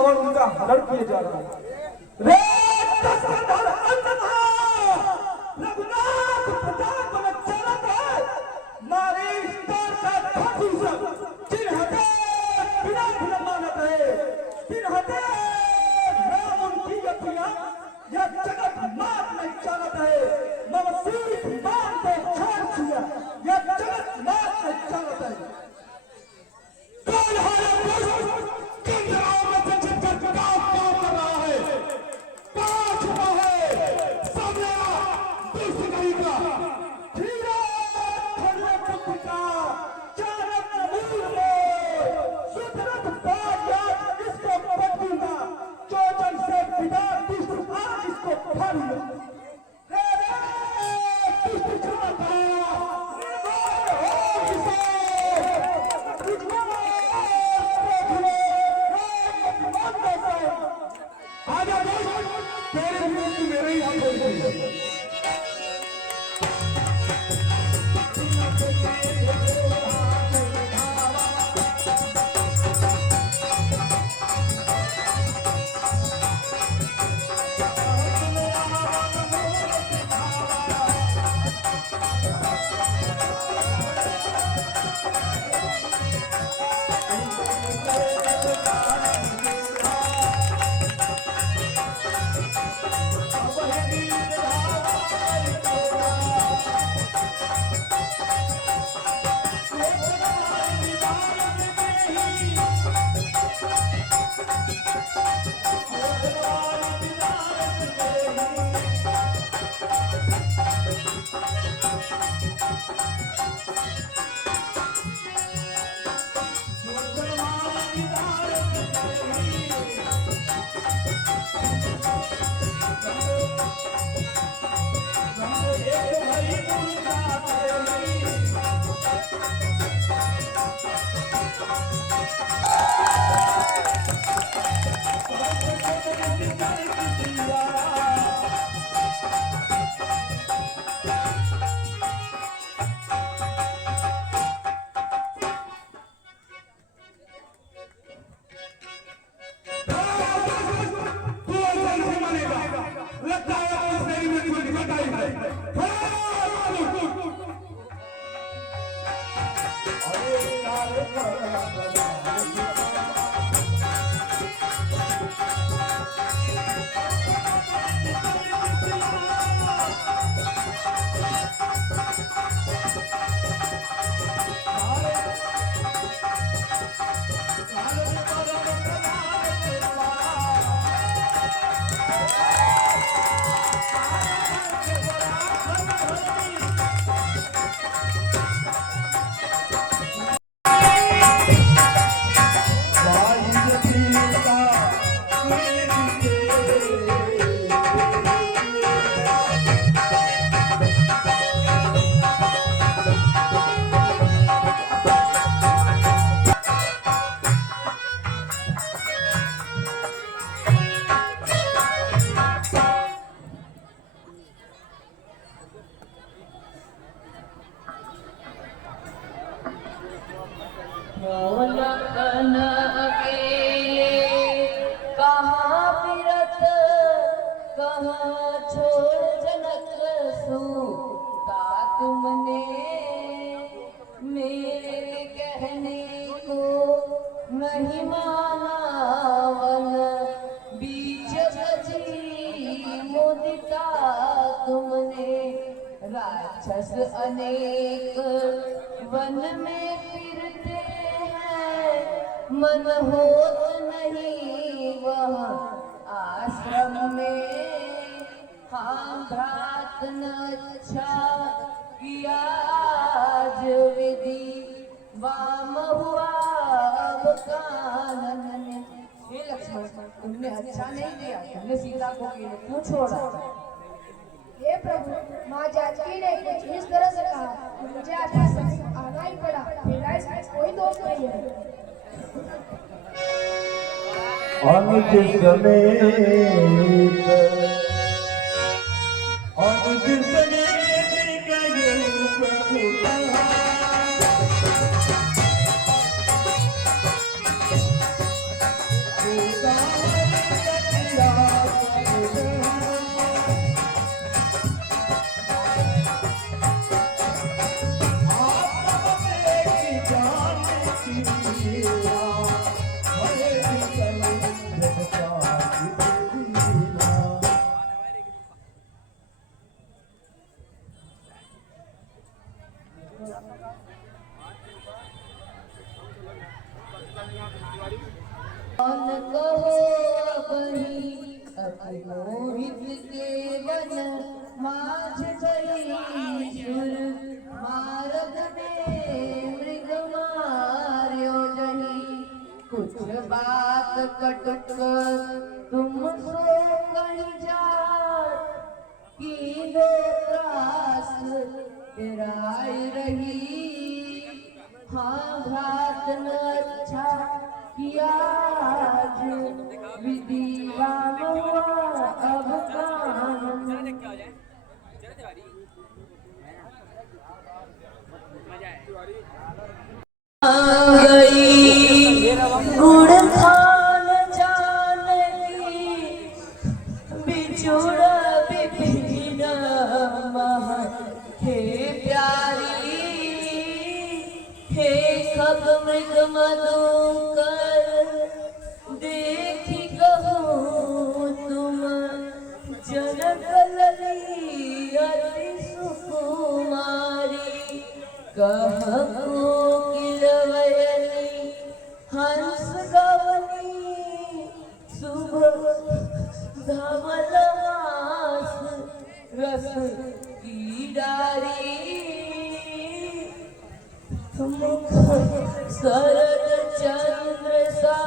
रावण उनका हरण किए जा रहा है। रे दशरथ अंजना, रघुनाथ प्रताप चलत है, मारी स्तर का धूषण, चिन्हते बिना भी मानत है, चिन्हते राम उनकी अखियां, यह जगत मात नहीं चलत है, ममसीत मान को छोड़ दिया, यह जगत मात नहीं चलत है। कौन है राक्षस अनेक वन में फिरते हैं, मन होत नहीं वह आश्रम में। हाँ भ्रात न अच्छा किया आज विधि, वाम हुआ अब कानन में। हे लक्ष्मण, तुमने अच्छा नहीं किया, तुमने सीता को क्यों छोड़ा? हे प्रभु, माँ जानकी ने कुछ इस तरह से कहा, मुझे आना ही पड़ा, मेरा इसमें कोई दोष नहीं है। अनुज समेत अनुज समेत गए प्रभु कहाँ। कौन कहो बही अपनो हित के वन माझ गई सुर मारग में मृग मार्यो जही कुछ बात कटुक तुम सो कहीं जात की दो त्रास तेराई रही हाँ घात न अच्छा किया आज विधिवान हुआ अब कान गई गुड़ खान जानकी बिछुड़ विभिन्न मह हे प्यारी हे खग मृग मधुकर देखी कहूँ तुम जनक लली अति सुकुमारी कहूँ किलवयनी हंस गवनी शुभ धवल हास रस की डारी शरद चंद्र सा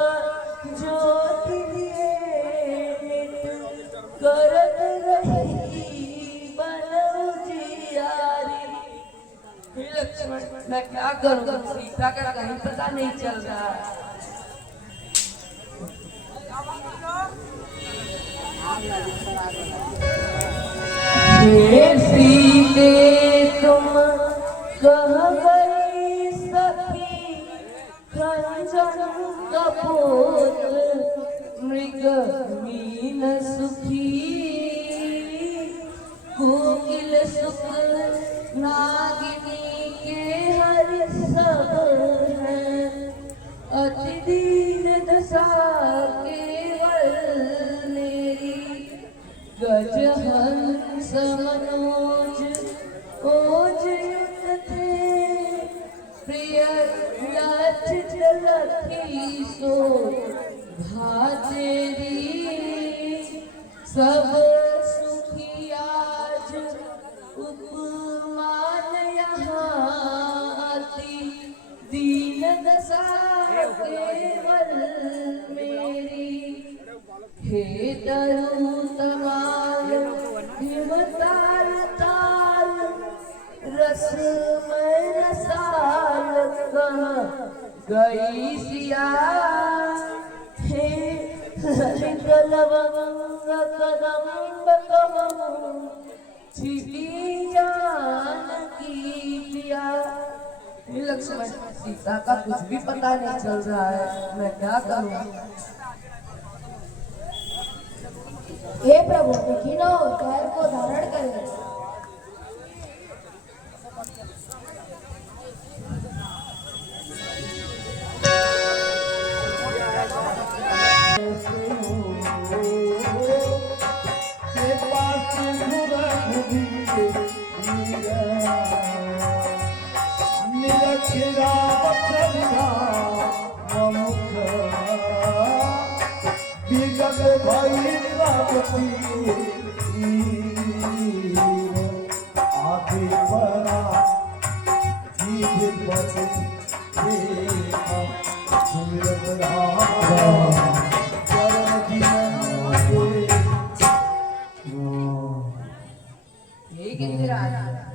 ज्योति करत रही बन उजियारी। लक्ष्मण मैं क्या करूं, सीता का कहीं पता नहीं चल रहा। हे सीते तुम कह गई सखी खंजन कपूत मृग मीन सुखी कोकिल सुख नागिनी के हरि सब हैं अति दीन दशा केवल मेरी गज हंस मनोज ओज युक्त थे प्रिय लक्षित लखी सो भातेरी सब सुखी आज उपमान यहाँ आती दीन दशा केवल मेरी हे तरु तमाल हिमताल ताल रस में रसाल कहाँ गई सिया हे ललित लवंग कदम्ब कमल छिपी जानकी पिया। लक्ष्मण सीता का कुछ भी पता नहीं चल रहा है, मैं क्या करूं। हे प्रभु देखिनो पैर को धारण करें।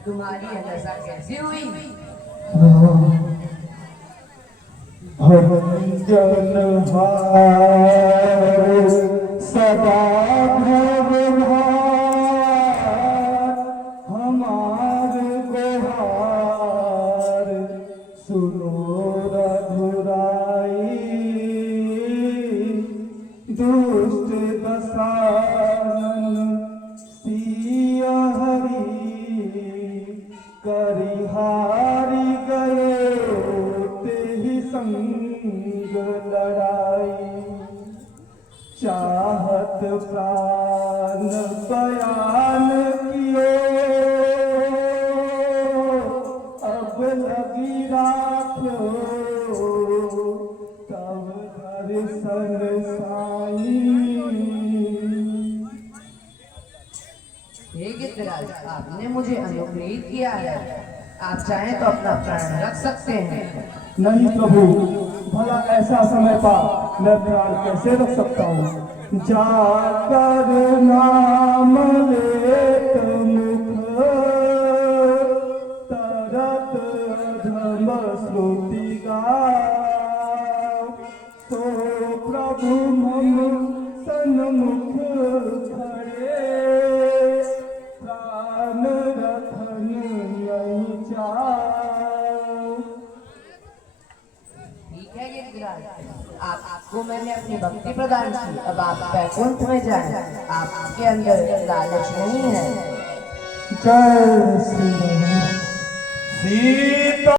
तुम्हारी दशा कैसी हुई? सदा हमार गोहार सुनो रघुराई दुष्ट दशानन सिया हरि करिहारी गए ते ही संग लड़ाई चाहत प्राण बयान किए अब लगी राख्यो तब दर्शन साई। हे गिरिराज, आपने मुझे अनुग्रहित किया है, आप चाहें तो अपना प्राण रख सकते हैं। नहीं प्रभु, भला ऐसा समय पा मैं प्राण कैसे रख सकता हूँ। जाकर नाम लेत मुख तरत धर्म श्रुति गाओ तो प्रभु मम सन्मुख खड़े प्राण रखन नहीं जाओ। ठीक है गिरिराज, आपको मैंने अपनी भक्ति प्रदान की, अब आप वैकुंठ में जाएं, आपके अंदर लालच नहीं है। जय श्री राम। सीता